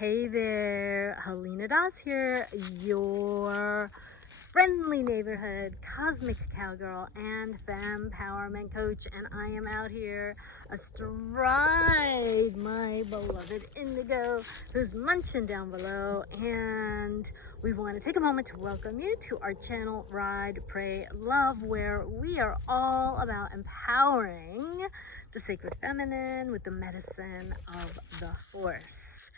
Hey there, Helena here, your friendly neighborhood cosmic cowgirl and fempowerment coach, and I am out here astride my beloved Indigo, who's munching down below, and we want to take a moment to welcome you to our channel Ride, Pray, Love, where we are all about empowering the sacred feminine with the medicine of the horse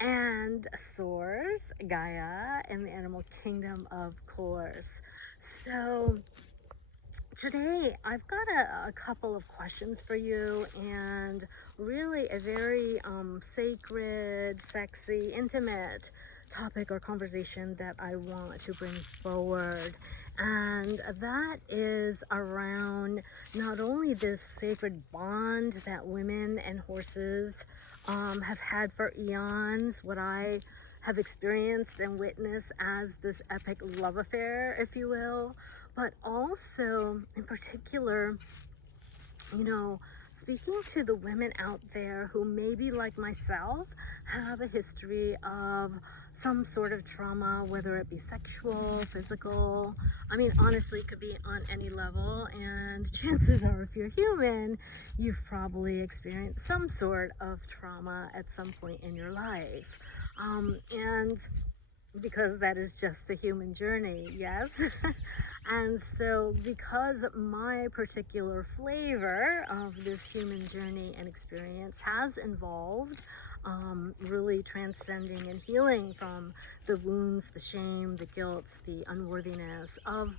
and source Gaia and the animal kingdom, of course. So today I've got a couple of questions for you, and really a very sacred, sexy, intimate topic or conversation that I want to bring forward. And that is around not only this sacred bond that women and horses have had for eons, what I have experienced and witnessed as this epic love affair, if you will, but also in particular, you know, speaking to the women out there who maybe like myself have a history of some sort of trauma, whether it be sexual, physical. I mean, honestly, it could be on any level, and chances are if you're human, you've probably experienced some sort of trauma at some point in your life. And because that is just the human journey, yes? And so because my particular flavor of this human journey and experience has involved really transcending and healing from the wounds, the shame, the guilt, the unworthiness of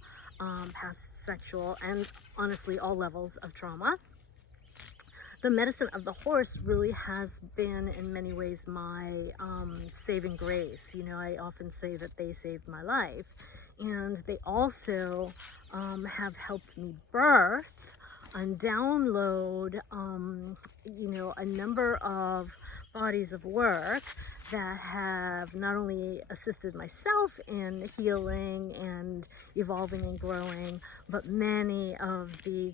past sexual and honestly all levels of trauma, the medicine of the horse really has been in many ways my saving grace. You know, I often say that they saved my life, and they also have helped me birth and download, you know, a number of bodies of work that have not only assisted myself in healing and evolving and growing, but many of the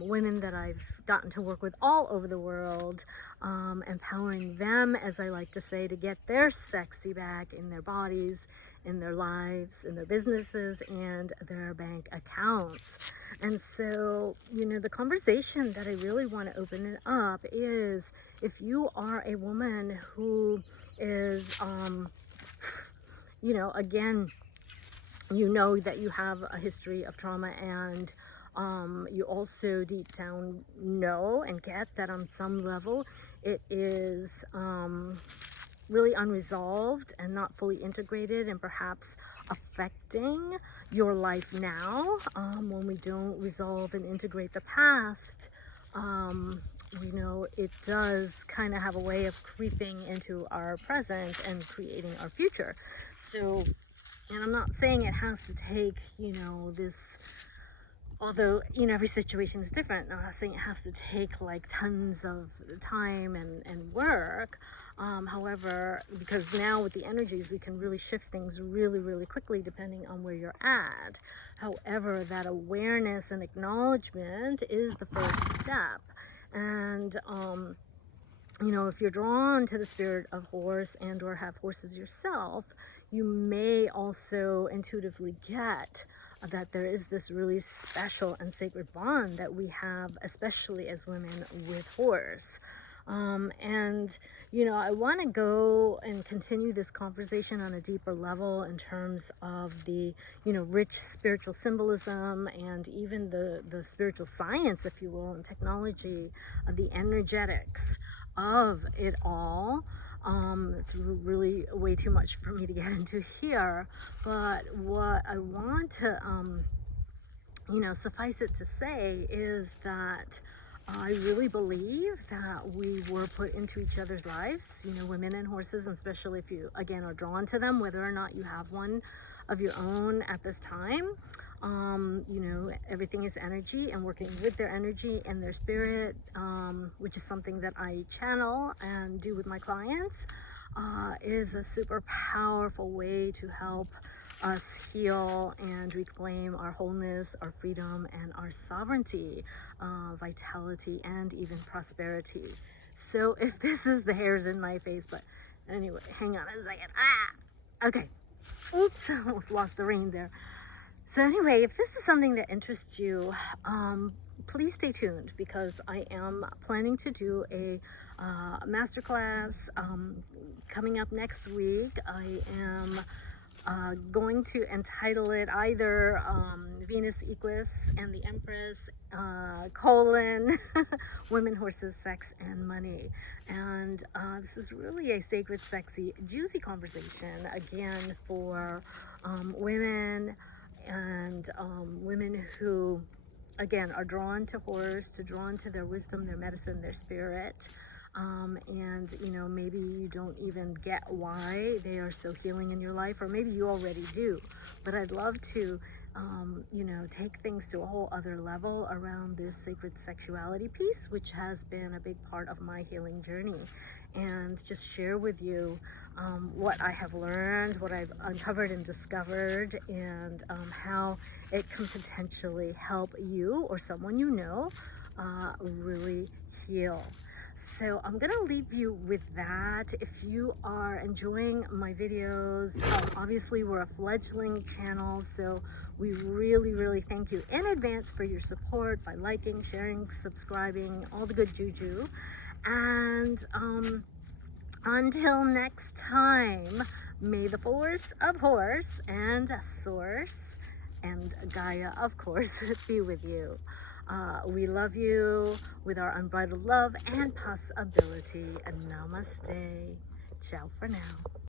women that I've gotten to work with all over the world, empowering them, as I like to say, to get their sexy back in their bodies, in their lives, in their businesses, and their bank accounts. And so, you know, the conversation that I really want to open it up is, if you are a woman who is, you know, again, you know that you have a history of trauma, and you also deep down know and get that on some level it is really unresolved and not fully integrated, and perhaps affecting your life now. When we don't resolve and integrate the past, you know, it does kind of have a way of creeping into our present and creating our future. So, and I'm not saying it has to take, you know, this, although, you know, every situation is different. I'm not saying it has to take like tons of time and work. However, because now with the energies, we can really shift things really, really quickly depending on where you're at. However, that awareness and acknowledgement is the first step. And, you know, if you're drawn to the spirit of horse and or have horses yourself, you may also intuitively get that there is this really special and sacred bond that we have, especially as women, with horse. And, you know, I want to go and continue this conversation on a deeper level in terms of the, you know, rich spiritual symbolism and even the spiritual science, if you will, and technology, the energetics of it all. It's really way too much for me to get into here, but what I want to, you know, suffice it to say is that I really believe that we were put into each other's lives, you know, women and horses, and especially if you, again, are drawn to them, whether or not you have one of your own at this time. You know, everything is energy, and working with their energy and their spirit, which is something that I channel and do with my clients, is a super powerful way to help us heal and reclaim our wholeness, our freedom, and our sovereignty, vitality, and even prosperity. So if this is the hairs in my face, but Anyway, hang on a second. Ah, okay. Oops, almost lost the rein there. So anyway, if this is something that interests you, please stay tuned, because I am planning to do a masterclass coming up next week. I am going to entitle it either Venus, EQUUS, and the Empress, colon, Women, Horses, Sex, and Money. And this is really a sacred, sexy, juicy conversation, again, for women, and women who, again, are drawn to horse, drawn to their wisdom, their medicine, their spirit. And you know, maybe you don't even get why they are so healing in your life, or maybe you already do, but I'd love to you know, take things to a whole other level around this sacred sexuality piece, which has been a big part of my healing journey, and just share with you what I have learned, what I've uncovered and discovered, and how it can potentially help you or someone you know really heal. So I'm gonna leave you with that. If you are enjoying my videos, obviously we're a fledgling channel, so we really thank you in advance for your support by liking, sharing, subscribing, all the good juju. And until next time, may the force of horse and source and Gaia, of course, be with you. We love you with our unbridled love and possibility. And namaste. Ciao for now.